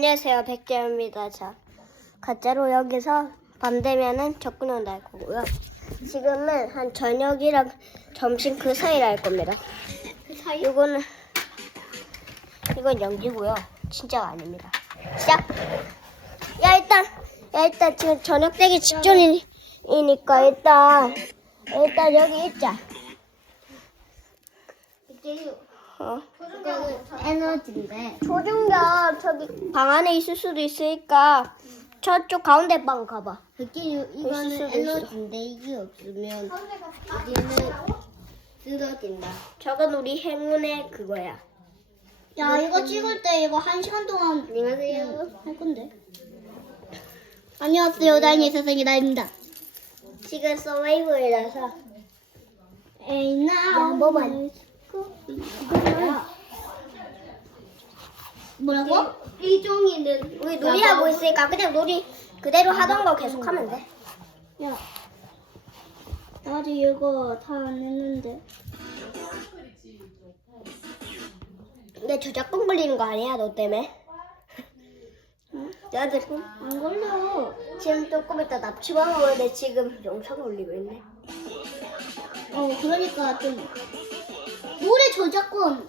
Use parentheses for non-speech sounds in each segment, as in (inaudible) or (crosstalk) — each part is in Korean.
안녕하세요 백재입니다. 자 가짜로 여기서 밤 되면은 적군을 날 거고요. 지금은 한 저녁이랑 점심 그 사이를 할 겁니다. 그 사이? 이거는 이건 연기고요. 진짜가 아닙니다. 시작. 야 일단 야 일단 지금 저녁 되기 직전이니까 일단 일단 여기 있자. 어. 에너지인데. 조준경 저기 방 안에 있을 수도 있으니까 저쪽 가운데 방 가봐. 있을 이거는 수도 에너지인데 이게 없으면 우리는 쓰러진다. 저건 우리 행운의 그거야. 야 이거 찍을 때 이거 한 시간 동안 안녕하세요. 할 건데. 안녕하세요 다인이 선생님 나입니다. 지금 서바이벌이라서 에이 나 야, 뭐 많이 뭐라고? 일종이는 우리 놀이하고 있으니까 그냥 놀이 그대로 하던 거 계속 하면 돼. 야. 나 아직 이거 다 안 했는데. 근데 저작권 걸리는 거 아니야 너 때문에? 너들 안 걸려. 지금 조금 이따 납치방 오는데 지금 영상 올리고 있네. 어 그러니까 좀 노래 저작권.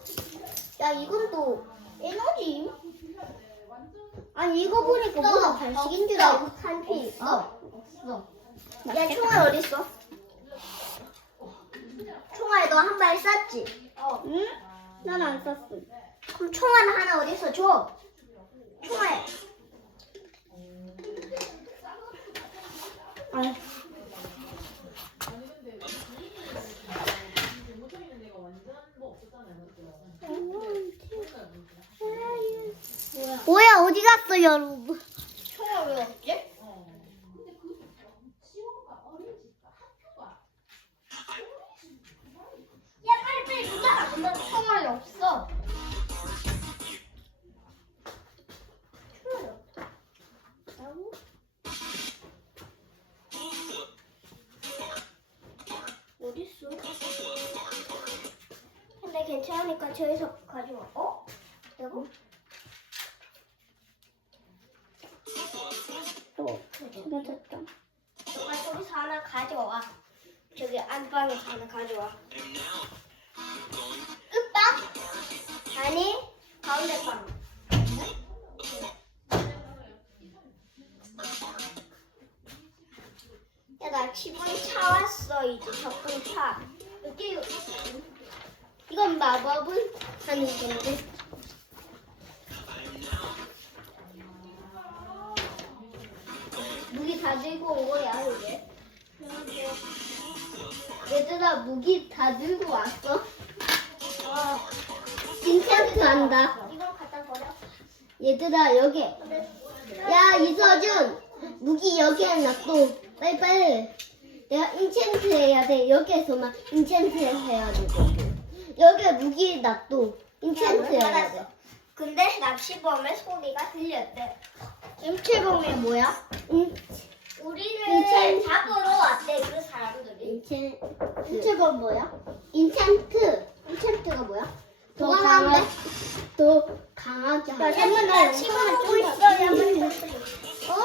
야 이건 또 에너지. 아니 이거 보니까 뭐가 발식인 줄 알고 산피 있어. 없어. 야 총알 어디 있어? 총알 너 한 발 쐈지? 응? 난 안 쐈어. 그럼 총알 하나 어디 있어? 줘. 총알. 아. 어디 갔어 여러분? 총알 왜 없지? 야 빨리 빨리 누가 나 총알이 없어. 있어? 근데 괜찮으니까 저기서 가져와. 어? 내가? 안방에서 하나 가져와. 끝방? 아니, 가운데 방. 야, 나 기분 차 왔어, 이제 적분 차. 여기, 이건 마법은 하는 건데. 무기 다 들고 온 거야, 이제. 얘들아, 무기 다 들고 왔어? 어. 인챈트 한다. 이걸 갖다 버려. 얘들아 여기. 야 이서준 무기 여기에 놔둬. 빨리 빨리. 내가 인챈트 해야 돼. 여기에서만 인챈트 해야 돼. 여기 무기 놔둬. 인챈트 해야 돼. 근데 납치범의 소리가 들렸대. 임채범이 뭐야? 인 우리를 인챈트. 잡으러 왔대, 그 사람들이. 인챈 인챈트 뭐야? 인챈트. 인챈트가 뭐야? 더더 강한 더 강하게 하자. 야, 지금 하고 있어. 야, 빨리. 어?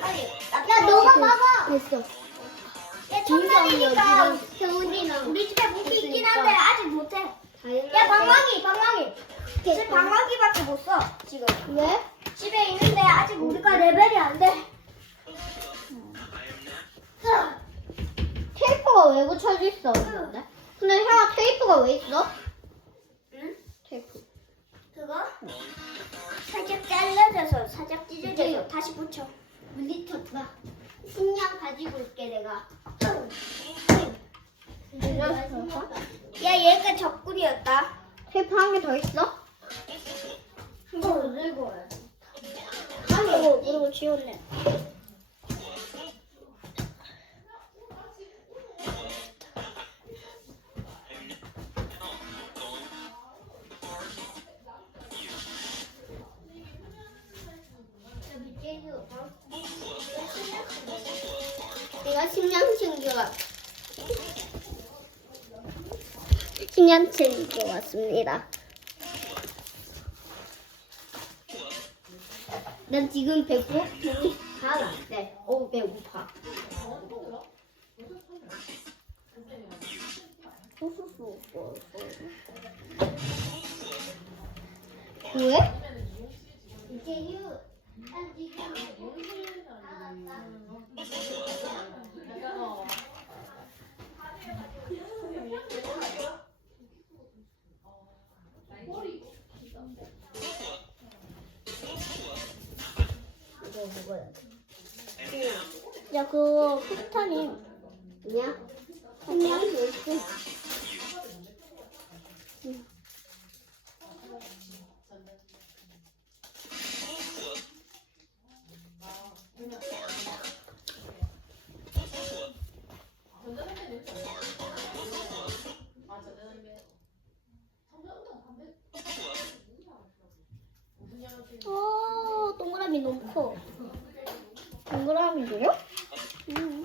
빨리. 야 너가 막아. 됐어. 야, 첫날이니까 세훈이랑 우리 집에 무기 있긴 한데 아직 못해. 야, 방망이, 방망이. 지금 방망이밖에 못 써, 지금. 왜? 집에 있는데 아직 우리가 레벨이 안 돼. 테이프가 왜 붙여져 있어? 근데? 형아 테이프가 왜 있어? 응? 테이프. 그거? 살짝 잘라져서, 살짝 찢어져서 다시 붙여. 물리터프가 식량 가지고 있게 내가. 야, 얘가 적군이었다. 테이프 한 개 더 있어? 이거 들고 돼. 아이고, 그리고 지웠네. 챙겨왔습니다. 난 지금 배고 하나. 네. 오 배고파. 왜? 이제 유. 난 먹어야 돼. 야 그거 폭탄이 그냥 그냥 이렇게. 어 동그라미 너무 커. 동그라미도요? 음.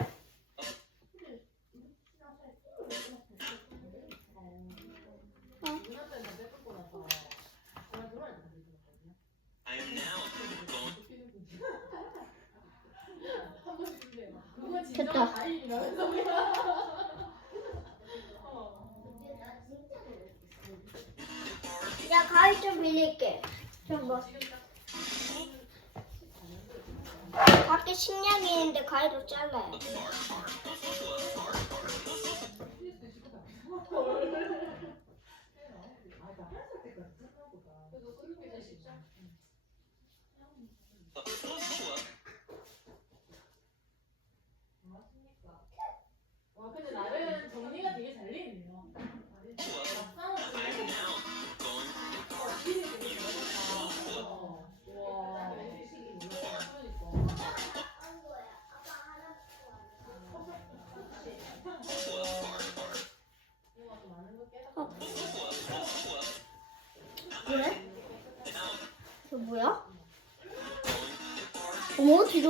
있는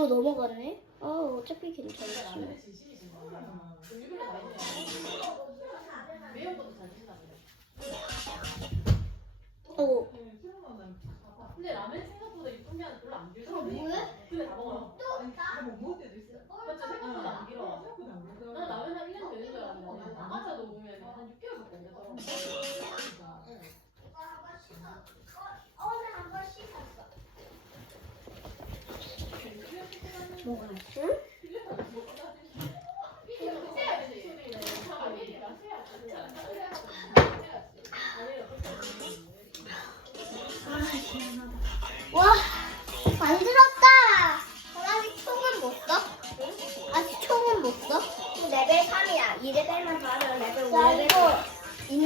넘어갔네. 아 어차피. 뭐. 보네. 어 근데 라면 생각보다 유통기한 별로 안 길어. 뭐해? 근데 다 먹어. 못 먹을 때도 있어. 맞죠? 생각보다 안 길어. 나는 라면 한 1년 되는 줄 알았는데 과자 먹으면 한 6개월 밖에 안 되더라고.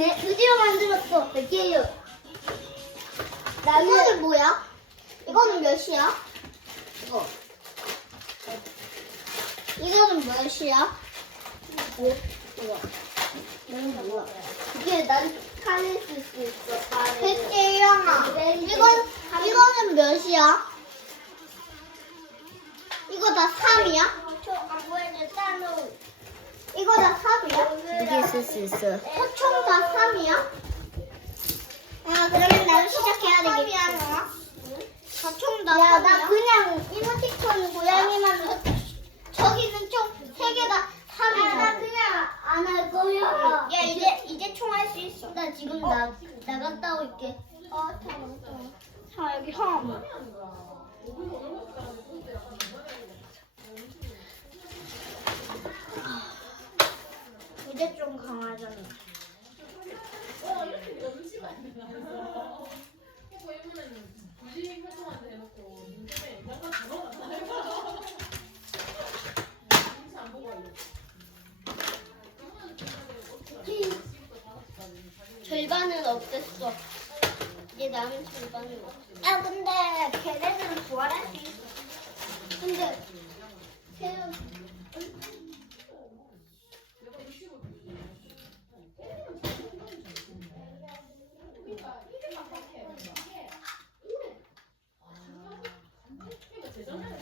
이네 드디어 만들었어. 몇 개요? 이거는 뭐야? 이거는 몇이야? 이거. 이거는 몇이야? 뭐? 이거. 이건 뭐야? 이게 난 칼을 쓸 수 있어. 백개 형아. 이건 이거는 몇이야? 이거 다 3이야? 저안 보여줘. 따로. 이거 다 3이야? 이게 쓸수 있어. 총다 3이야? 아, 그러면 나도 시작해야 되겠다. 총 다. 야, 나 그냥 이모티콘 고양이만 저기는 총 3개 다 3이야. 나 그냥 안 할 거야. 야 이제 이제 총 할 수 있어. 나 지금 나 나갔다 올게. 어, 잠깐만. 자 여기 형. 이제 좀 강하잖아. 어, 이렇게 염치가 안 되나. 그거 이번에는 부지 활동한테 해놓고 문제에 연장관 다 넣어놨나? 눈치 안 보고 하려고. 절반은 없앴어. 이제 남은 절반은 없어. 야 근데 걔네들은 부활할 수 있어. 근데 새우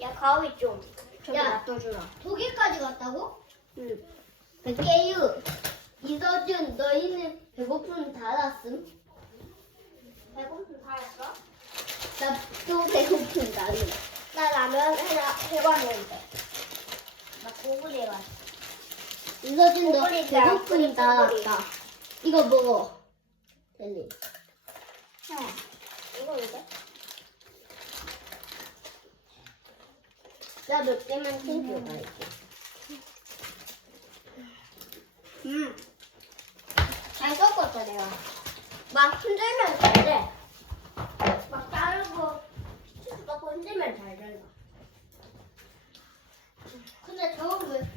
야 가위 좀. 좀 야. 놔둬주라. 독일까지 갔다고? 응. 백개유 이서준 너희는 배고픔 다 알았음? 배고픔 달았어? 나 또 배고픔 다 알았음 나 라면 하나 해봤는데. 나 고구려 왔어. 이서준 너 배고픔 다 꼬부리. 알았다 이거 먹어 젤리 이거 이제? 나 몇 개만 챙겨가 있게 음. 잘 섞었다 내가. 막 흔들면 잘 돼. 막 자르고 치즈 넣고 흔들면 잘 된다. 근데 저건 왜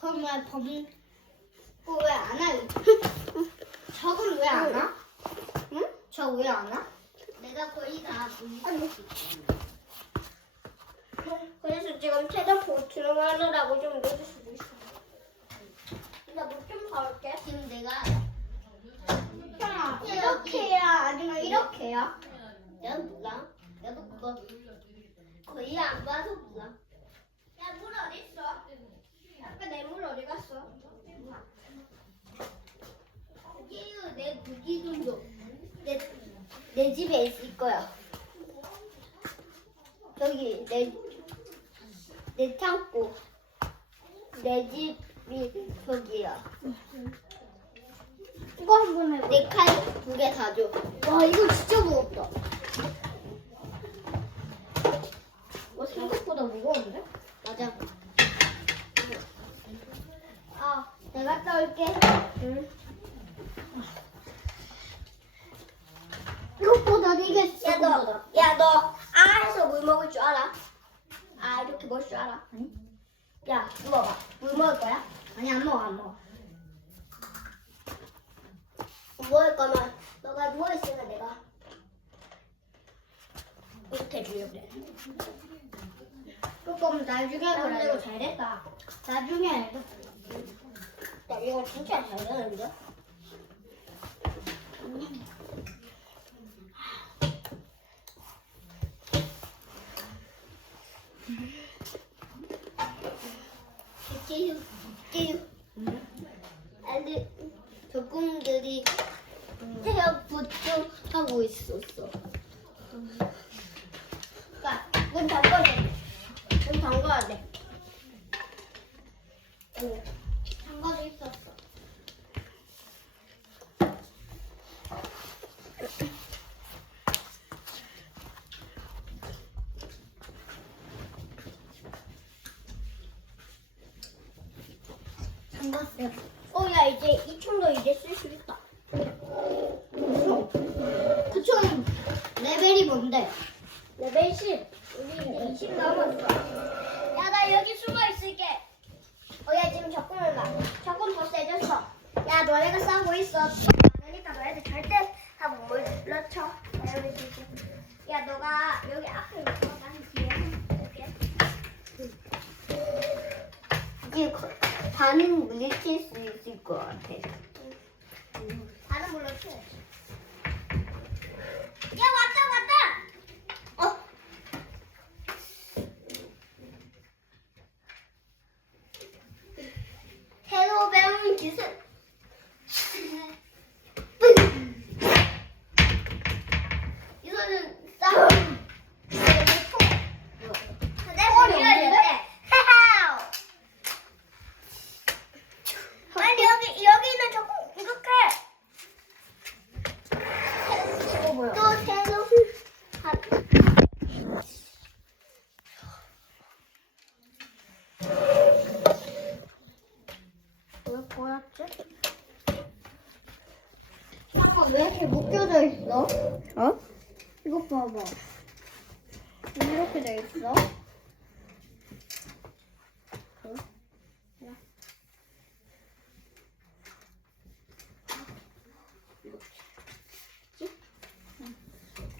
그러면 범 그거 왜안 와요? 저건 왜 안 와? 응? 저왜안 와? 내가 거의 다 아니. 그래서 지금 최대 보충 하느라고 좀 늦을 수도 있어. 나물좀 사올게. 지금 내가 야, 이렇게 해야 아니면 이렇게 해야? 내가 몰라. 나도 그거 거의 안 봐서 몰라. 야, 물 어딨어? 아까 내 물 어디 갔어? 이유 내 무기들도 내, 내 집에 있을 거야. 저기 내, 내 창고. 내 집이 저기야. 이거 한 번 해봐. 내 칼 두개 사줘. 와 이거 진짜 무겁다. 와 생각보다 무거운데? 맞아. 아 내가 떠올게. 응. 이것보다 이게 야, 너, 야, 너, 아에서 물 먹을 줄 알아? 아, 이렇게 먹을 줄 알아? 아니? 야, 누워봐. 물 먹을 거야? 아니 안 먹어 안 먹어. 먹을 거면, 너가 누워있으면 내가 이렇게 해주려고 그래. 조금 나중에 야, 근데 이거 그래. 잘됐다. 나중에 알려. 야, 이거 진짜 잘 되는데? 찌유 찌유. 아니 조금들이 태엽부터 하고 있었어. 야, 문 닫아야 돼. 문 잠가야 돼. 응. 잠가져 있었어. 잠갔어요. 어, 야, 이제 이 총도 이제 쓸 수 있다. 그총 레벨이 뭔데? 레벨 10. 우리 20 남았어. 야, 나 여기 숨어 있을게. 어, 야, 지금 적군을 나. 적군 더 세졌어. 야, 너네가 싸우고 있어. 그러니까 너네들 절대 다못 물러쳐. 야, 있을게. 야, 너가 여기 앞에 있어. 난 뒤에. 이제 거- 반은 물리칠 수 있을 것 같아. 다른 물러쳐. 야, 왔다. 어. 새로 배운 기술. 이거는 싸움. 내 머리 없는데? 빨리 여기 여기는 조금 이렇게. 뭐야? 또 새로 왜 보였지? 잠깐 왜 이렇게 묶여져 있어? 어? 이거 봐봐. 왜 이렇게 돼 있어?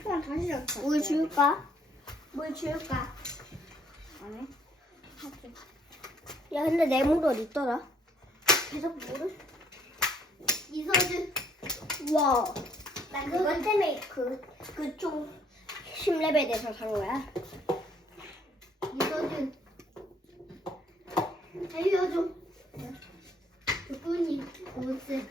총 다시 물 줄까? 물 줄까? 안 해? 야 근데 내물 어디 있더라? 계속 물을? 이서준 와. 나 그것 때문에 그, 그총 10레벨 돼서 산 거야. 이서준 알려줘 그분이 옷을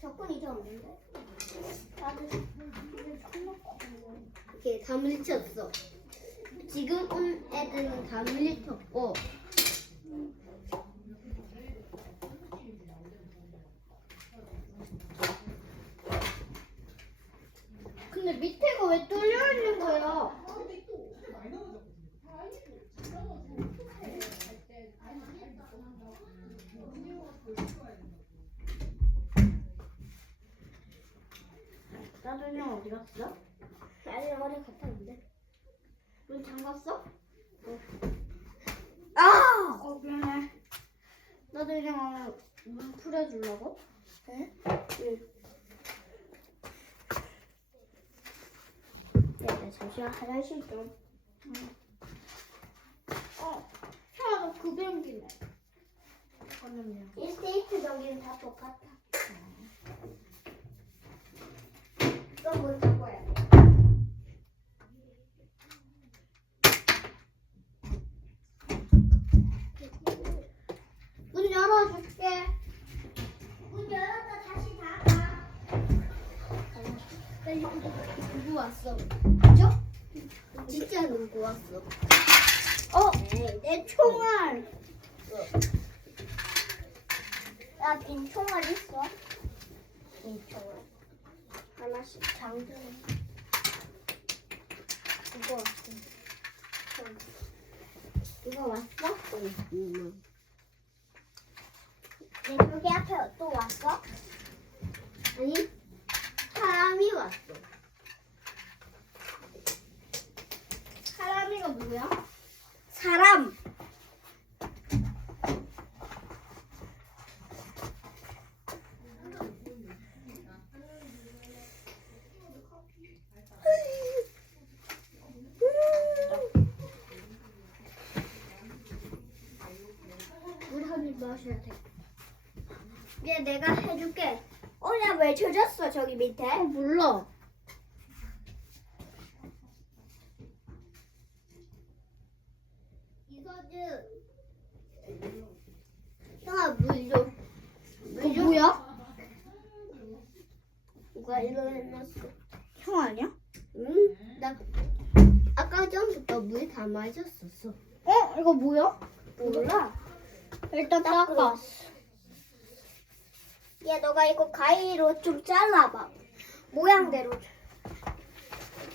적군이 더 없는데? 나도 이렇게 다 물리쳤어. 지금 온 애들은 다 물리쳤고 근데 밑에가 왜 뚫려 있는 거야? 짜증형 어디 갔어? 아니 어디 갔다는데? 문 잠갔어? 아! 어 미안해. 나도 그냥 문 풀어주려고? 응. 야, 나 잠시만 화장실 좀. 어. 형아 너 급연기네. 잠깐만요. 이 스테이트 전기는 다 똑같아. 이건 해야 돼. 문 열어줄게. 문 열었다 다시 닫아. 누구 왔어? 그죠? 진짜 누구 왔어? 어, 내 총알. 야, 빈 총알 있어? 빈 총알. 하나씩 장전. 이거 왔어. 이거 왔어? 응. 내 벽에 앞에 또 왔어? 아니 사람이 왔어. 사람이가 뭐야? 사람. 물한입 마셔야 돼. 얘 내가 해줄게. 어, 야, 왜 젖었어, 저기 밑에? 어 몰라. 이서준. 형아 물 좀. 그거 뭐야? 누가 이거 해놨어? 형 아니야? 응? 나 아까 전부터 물 다 마셨었어. 어 이거 뭐야? 몰라. 일단 닦아. 야, 너가 이거 가위로 좀 잘라봐. 모양대로.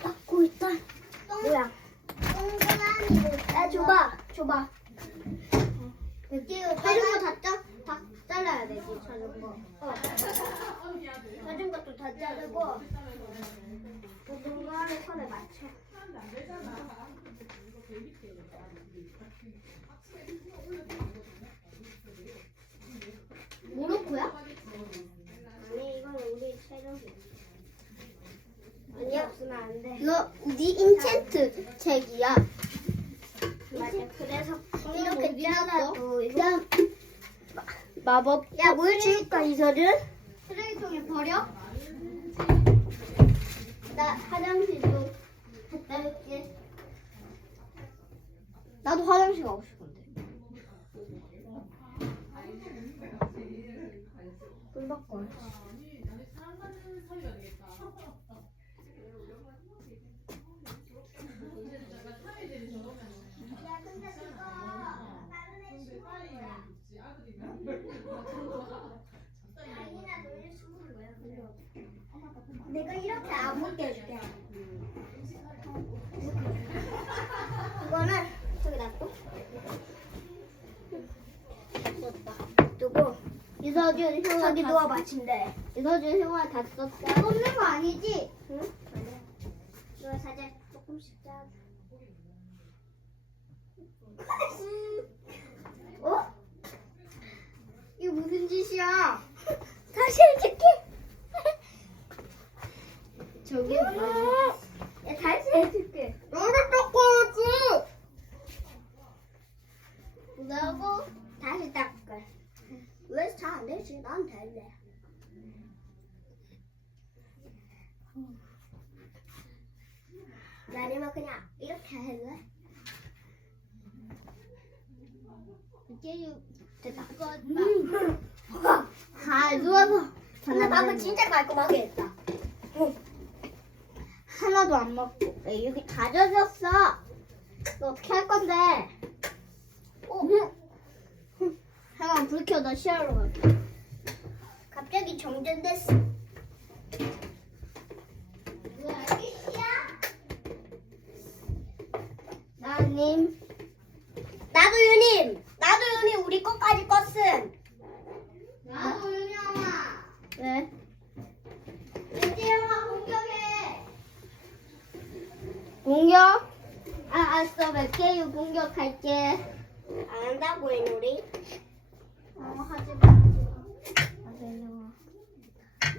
닦고 있다. 모양. 동그라미로. 야, 줘봐. 줘봐. 자전거 다, 짜, 다 잘라야 되지 자전거. 어. 자전거도 다 자르고. 그 동그라미 선에 맞춰. 모로코야? 아니, 이건 우리 체력이. 아니, 없으면 안 돼. 이거 네 인챈트 책이야. 맞아. 그래서 이렇게 이거. 야, 마법. 야, 물 줄까, 이서준? 쓰레기통에 버려? 나 화장실 좀 갔다 올게. 나도 화장실 가고 싶은데. 물 받고. 와. 내가 이렇게 안 먹게 해줄게. 이거는 저기 놔둬. 두고 이서준 형아 저기 다- 누워봐 침대. 이서준 형아 다 썼다. 쏟는 거 아니지? 응? 아니야. 이거 살짝 조금씩 짜. 어? 무슨 짓이야? (laughs) 다시 해줄게. (laughs) 뭐야? 야, 다시 해줄게. 너를 닦아야지. 그러고 다시 닦을. 왜 잘 안 되지? 난 될래. 아니면 그냥 이렇게 할래? 이제 됐다. 음. 아 누워서 근데 방금 진짜 깔끔하게 했다. 하나도 안 먹고 야, 여기 다 젖었어. 너 어떻게 할 건데? 어, 잠깐 불 켜. 나 시야로 갈게. 갑자기 정전됐어. 나님 나도 유님! 나도 유님 우리 거까지 껐음! 나도 윤영아. 왜? 윤지영아 공격해! 공격? 아 알았어. 맥케유 공격할게. 안 한다고 해 우리? 하지 마.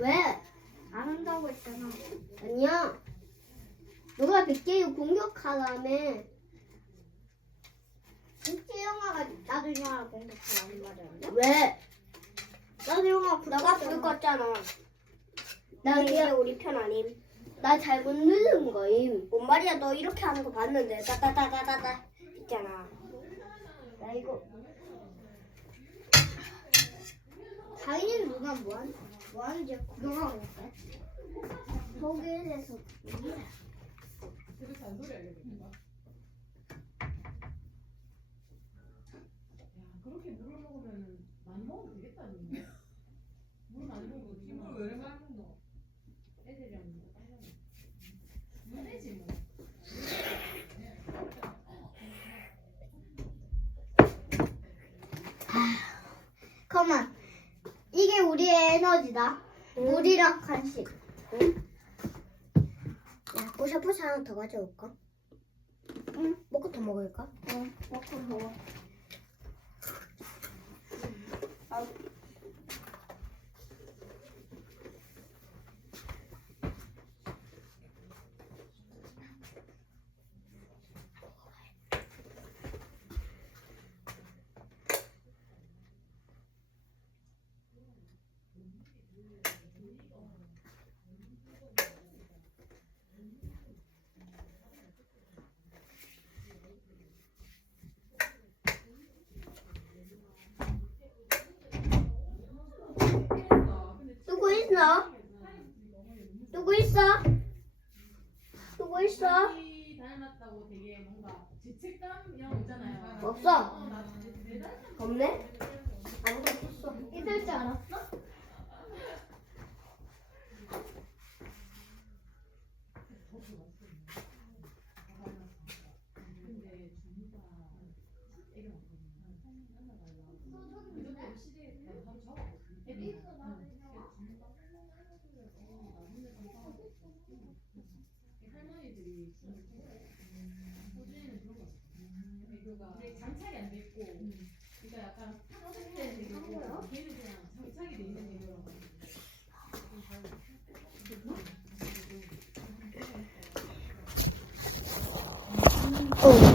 왜? 안 한다고 했잖아. 아니야. 너가 백개유 공격하라며. 진짜 영화가 나도 영화 공격하라는 말이야. 왜? 나도 영화 너가 불 껐잖아. 나 이게 그냥 우리 편 아님. 나 잘못 누른 거임. 뭔 말이야 너 이렇게 하는 거 봤는데 따따따따따따 있잖아. 나 이거. 자기는 누가 뭐 하는 뭐 하는지 구경하고 있대. 독일에서 되게 잔소리 알겠다. 야, 그렇게 물을 먹으면 많이 먹으면 되겠다, 니. 물 많이 먹으면 피부를 왜 많이 먹노? 애들이랑 뭐 빨리 물내지 뭐. 가만. 이게 우리의 에너지다. 물이랑 간식. 야 포샤포샤 하나 더 가져올까? 응. 먹고 더 먹을까? 응. 먹고 먹어. 누구 있어? 누구 있어? 누구 있어? 이 닮았다고 되게 뭔가 죄책감 이런 거 있잖아요. 없어. 어, 나 내- 내 닮았 없네? 아무도 없었어. 있을 줄 알았어? 근데 준이가 애가 많거든요. 무조건 시대에 바로 적었거든요. 애들이. 할머니들이 준이 호주에는 그런 거 있어요. 애교가 근데 장착이 안 돼 있고 그러니까 약간 터질 때 되고 걔는 그냥 장착이 돼 있는 애교라고 어.